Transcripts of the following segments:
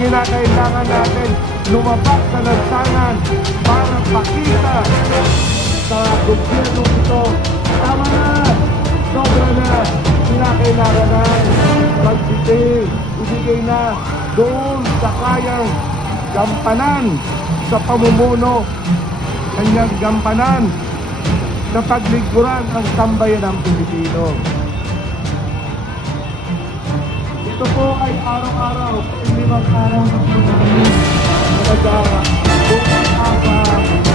kinakailangan natin lumabas sa lansangan para pakita sa gobyerno ito, tama na, sobra na, kinakailangan na magbigay, ibigay na doon sa kayang gampanan sa pamumuno, kanyang gampanan na paglingkuran ang sambayan ng Pilipino. Ito po ay araw-araw, hindi mag-araw ng Pilipino. Nagagawa, buong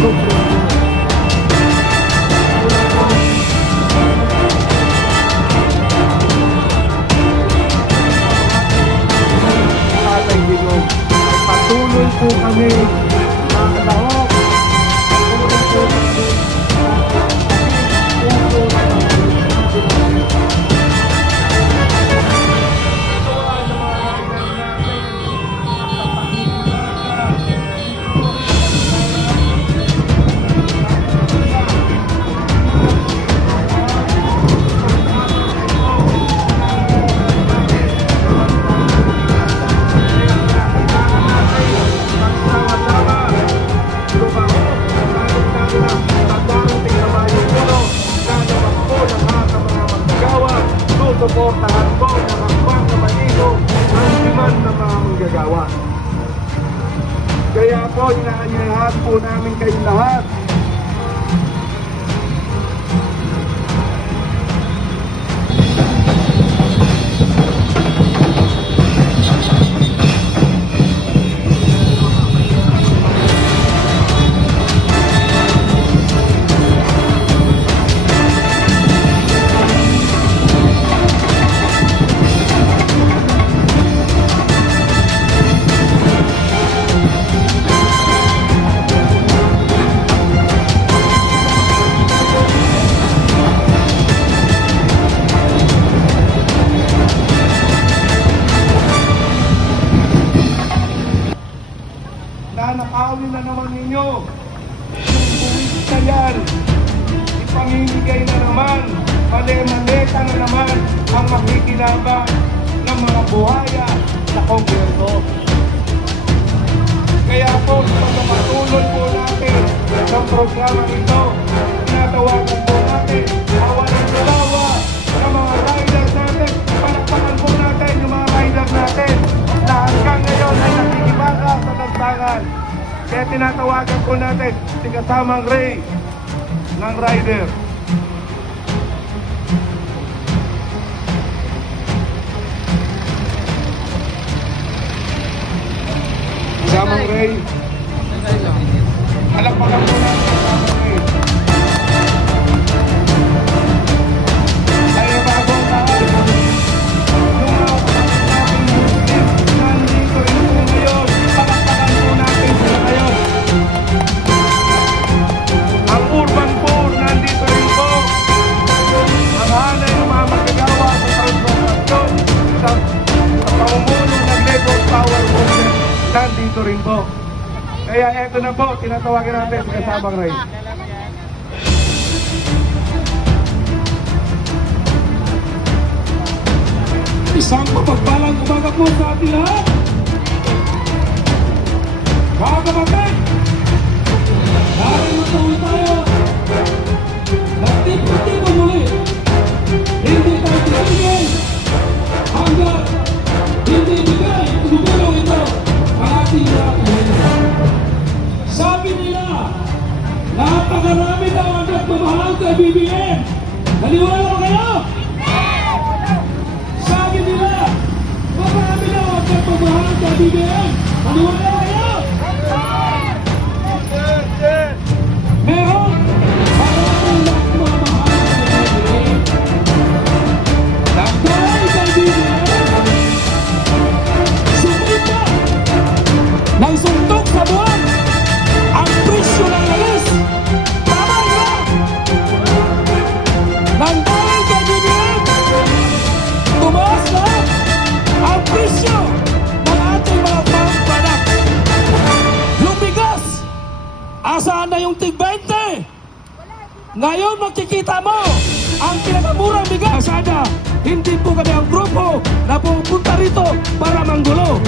Nobyembre. Patuloy po kami ng lahok. Patuloy po kami suportahan po ng hakbang na malino ang demand ng mga manggagawa. Kaya po, inaanyayahan po namin kayong lahat. Nakawin na naman ninyo yung buwis na yan, ipamimigay na naman, mali-maleta na naman ang makikinabang ng mga buhaya sa Kongreso. Kaya po, pagpapatuloy po natin ng programa ito, tinatawagan po natin awalan dalawa ng mga riders natin, palakpakan po natin yung mga riders natin na hanggang ngayon ay nakikibaka sa lansangan. Kaya tinatawagan po natin si kasamang Ray ng rider. Kasamang Ray. Palakpakan po natin kasamang Ray. Ay bagong taon. Yung mga nandito rin po ngayon. Palakpakan po natin sila ngayon. Ang urban poor nandito rin po. Ang hanay ng mga magagawa sa transportasyon sa pamumuno ng Labor Power Movement nandito rin po. Kaya eto na po, tinatawagan natin si kasamang Ray. Isang mapagpalang umaga po sa ating lahat. Mga kapatid, dahil matuloy tayo, nagtipon-tipon muli. Hindi tayo titigil hanggang hindi bigay tumulong ito ang ating lahat. Sabi nila, napakarami daw ang nagmamahal sa BBM. Naniwala ko kayo? Sabi nila, maparami daw ang nagmamahal sa BBM. Naniwala ko kayo? Meron maraming nagmamahal sa BBM. Dahil sa BBM, sumita ng suntok sa buwan ang presyo ng alis. Tama na! Nang dahil sa BBM, tumaas na ang presyo ng ating mga farm products. Yung bigas, asaan na yung tig-20? Ngayon makikita mo ang pinakamurang bigas. Sana hindi po kami ang grupo na pupunta rito para manggulo.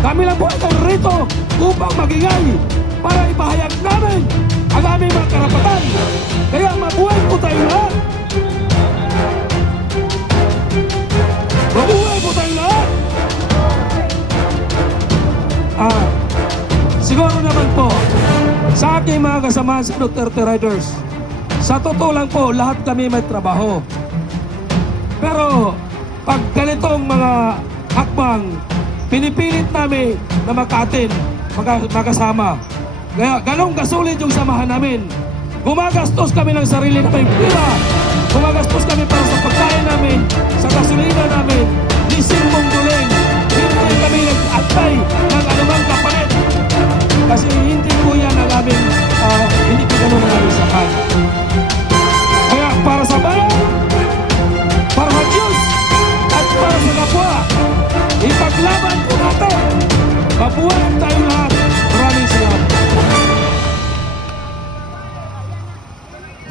Kami lang po ay narito upang magingay para ipahayag namin ang aming mga karapatan. Kaya mabuhay po tayo lahat! Mabuhay po tayo lahat! Siguro naman po, sa aking mga kasamahan sa Duterte Riders, sa totoo lang po, lahat kami may trabaho. Pero, pag ganitong mga hakbang, pinipilit namin na magkaatin, magkasama. Kaya ganong kasulit yung samahan namin. Gumagastos kami ng sarili na pera. Gumagastos kami para sa pagkain namin, sa gasolina namin, lising mong duling. Hindi kami nag-atay ng anumang kapalit. Kasi hindi po yan ang aming, hindi po ganun ang aming sapat. Kaya para sa bayan, para sa Diyos, at para sa kapwa, ipaglaban po natin. Mabuhay tayo lahat. Maraming salamat.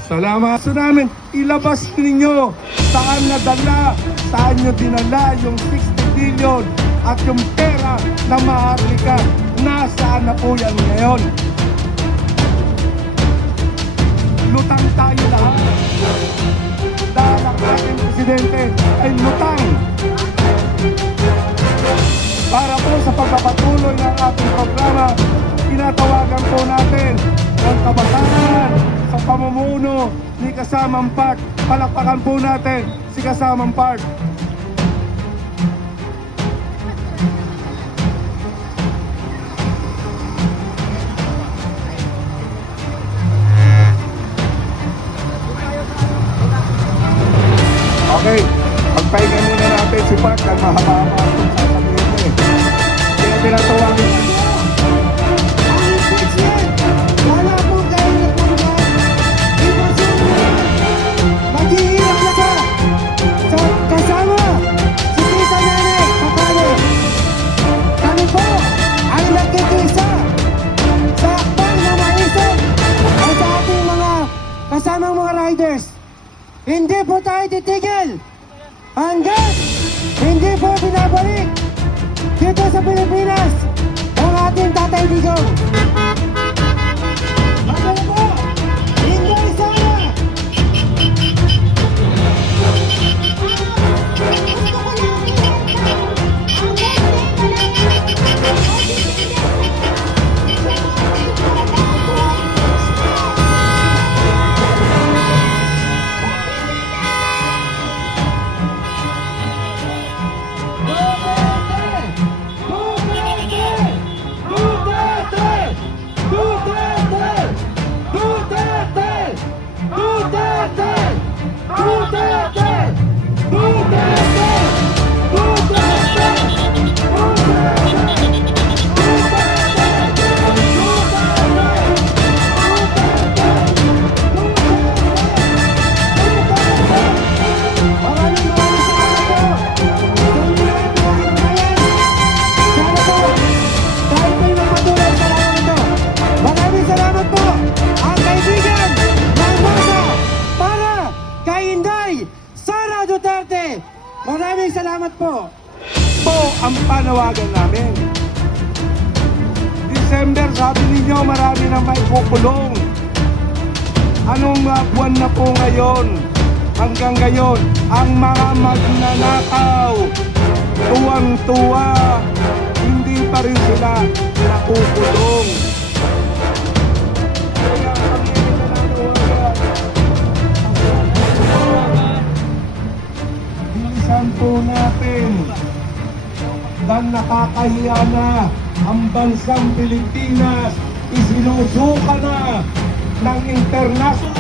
Salamat. So namin, ilabas ninyo saan nadala, saan nyo dinala yung 60 billion at yung pera na Maharlika. Nasaan na po yan ngayon? Lutang tayo lahat. Dahil ang ating presidente ay lutang. Para po sa pagpapatuloy ng ating programa, tinatawagan po natin ng kabataan sa pamumuno ni Kasamang Park. Palakpakan po natin si Kasamang Park. Okay, pagpahinga muna natin si Park ang mahaba-haba ang sasabihin niya eh. Kaya tinatawagin Wala po kayo nagpunta. Maghihirap na ka sa kasama si Tita Nene Kakali. Kami po ay nagkikisa sa akbang na maisip at sa ating mga kasamang mga riders. Hindi po tayo titigil hanggang hindi po binabalik dito sa Pilipinas ang ating Tatay Digong. Maganda po! Hindi sana! Maraming salamat po. po ang panawagan namin. December, sabi ninyo marami na may kukulong. Anong buwan na po ngayon? Hanggang ngayon, ang mga magnanakaw, tuwang-tuwa, hindi pa rin sila nakukulong. Kaya kami nananawagan. Bilisan po natin dahil nakakahiya na ang bansang Pilipinas, isinusuka na ng international